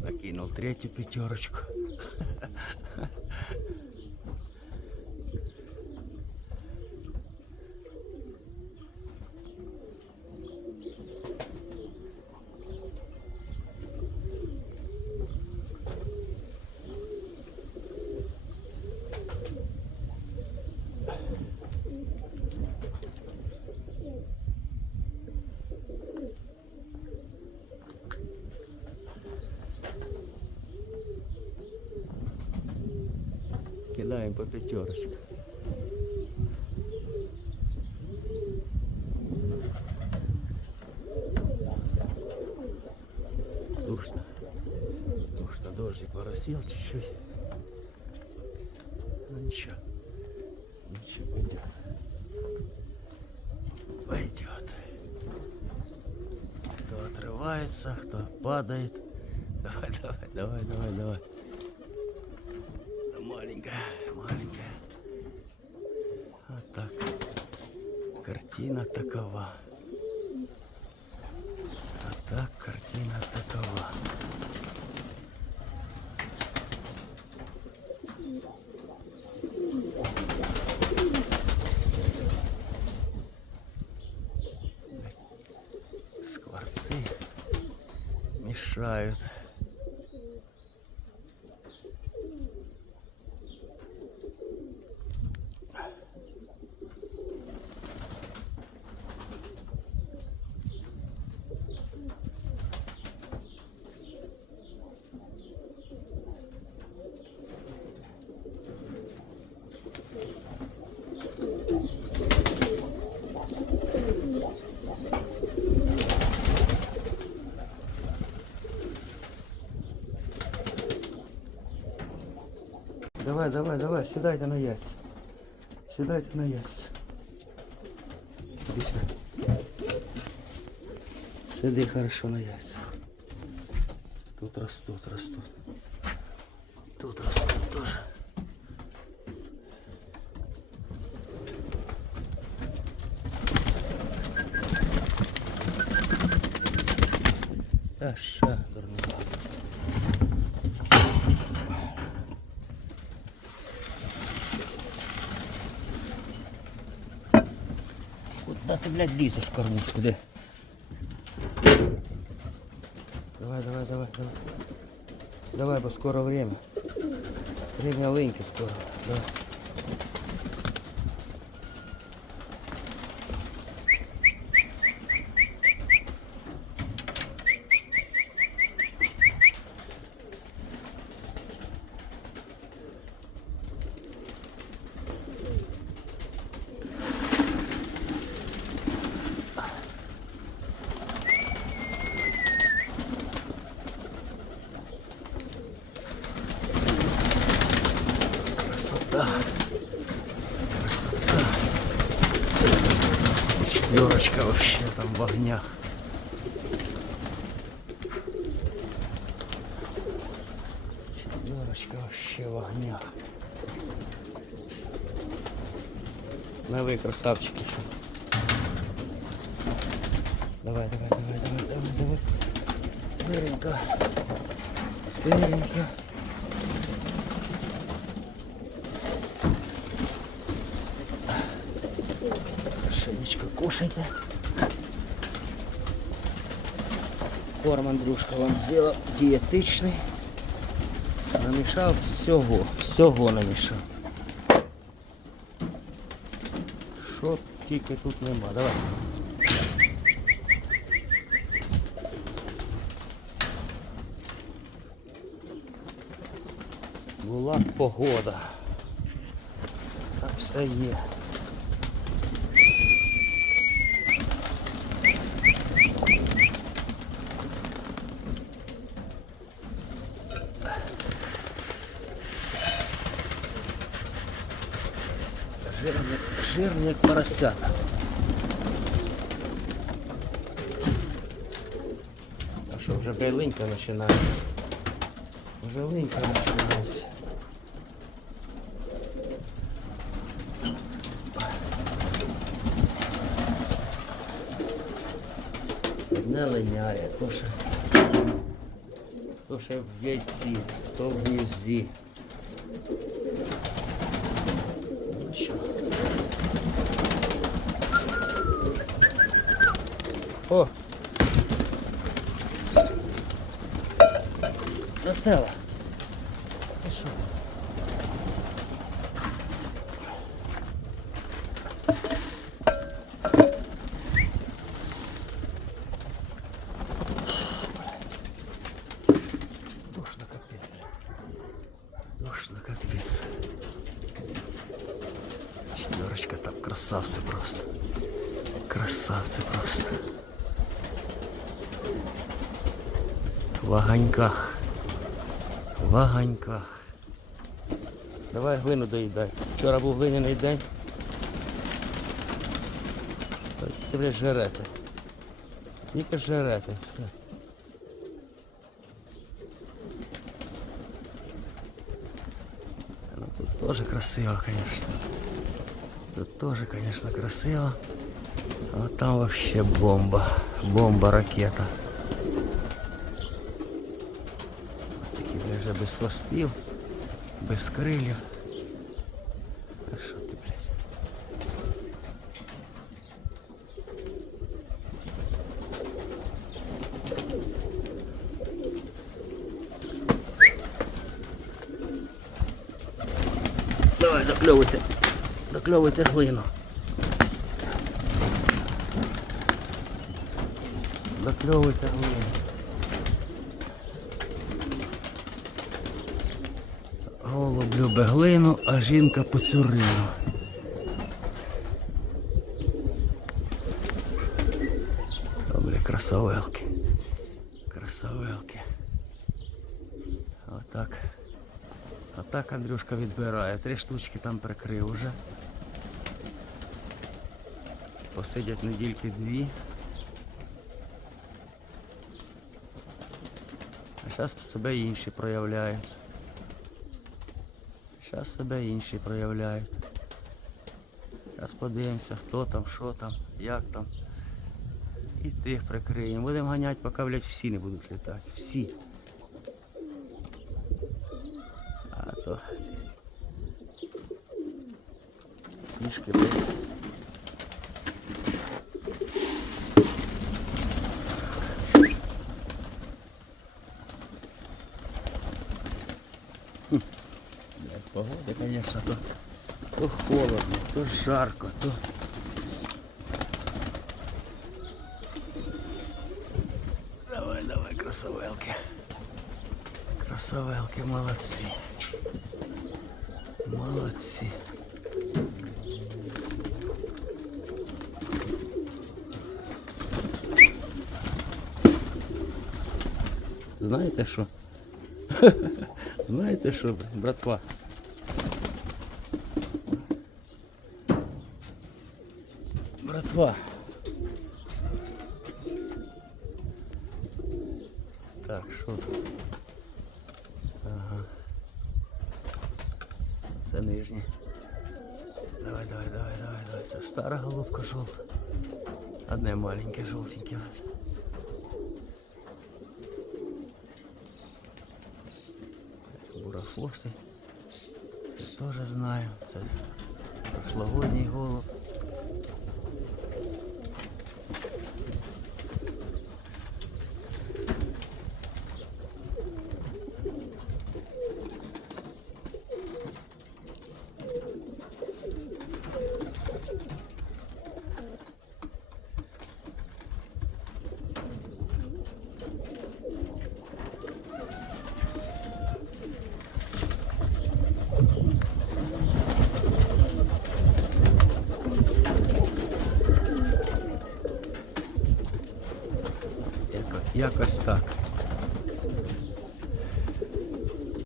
Накинул третью пятерочку. Кидаем по пятерочке. Душно. Душно, дождик поросил чуть-чуть. Ну ничего. Ничего пойдет. Пойдет. Кто отрывается, кто падает. Давай, давай, давай, давай, давай. Маленькая, маленькая. Вот так. Картина такова. А так картина такова. Скворцы мешают. Давай, давай, давай, сідайте на яйця. Сідайте на яйця. Іди сюди. Сиди хорошо на яйця. Тут растут, растут. Тут растут тоже. Та Ты, блядь, лезешь в кормушку, да? Давай, давай, давай, давай. Давай, бо скоро время. Время лыньки скоро. Давай. Красота. Красота. Четверочка вообще там в огнях. Четверочка вообще в огнях. На вы, красавчики. Давай, давай, давай, давай, давай, давай. Быренько. Быренько. Хорошенечко кушайте. Корм Андрюшка вам сделал дієтичний. Намішав всього, всього намішав. Що тільки тут нема. Давай. Була погода. Так все є. Жирні, як поросята. А що, вже байлинька починається. Вже линька починається. Не линяє, то що хто ще в яйці, хто в гнізді. О! Ти що? Душно капец. Душно капец. Четверочка там красавцы просто. Красавцы просто. В огоньках. В огоньках. Давай глину доїдай. Вчора був глиняний день. Ти, блядь, жерете. Тільки жерете, все. Ну тут тоже красиво, конечно. Тут тоже, конечно, красиво. А там вообще бомба. Бомба ракета. Вже без хвостів, без крилів. А що ти, блядь? Давай, докльовуйте. Докльовуйте глину. Докльовуйте глину. Любить глину, а жінка поцюрину. Добре, красавелки. Красавелки. Отак. Отак Андрюшка відбирає. Три штучки там прикрив уже. Посидять недільки дві. А зараз себе інші проявляють. Зараз себе інші проявляють. Зараз подивимося, хто там, що там, як там. І тих прикриємо. Будемо ганяти, поки блядь, всі не будуть літати. Всі. А то книжки блядь. Блядь, погода, конечно, то, то холодно, то жарко, то. Давай, давай, красавелки. Красавелки, молодці. Молодці. Знаєте що? Знаєте що, братва? Братва. Так, що тут? Ага. Це нижнє. Давай, давай, давай, давай, давай. Це стара голубка жовта. Одне маленьке жовтеньке. Бурафоси. Це теж знаю. Це прошлогодній голуб. Якось так.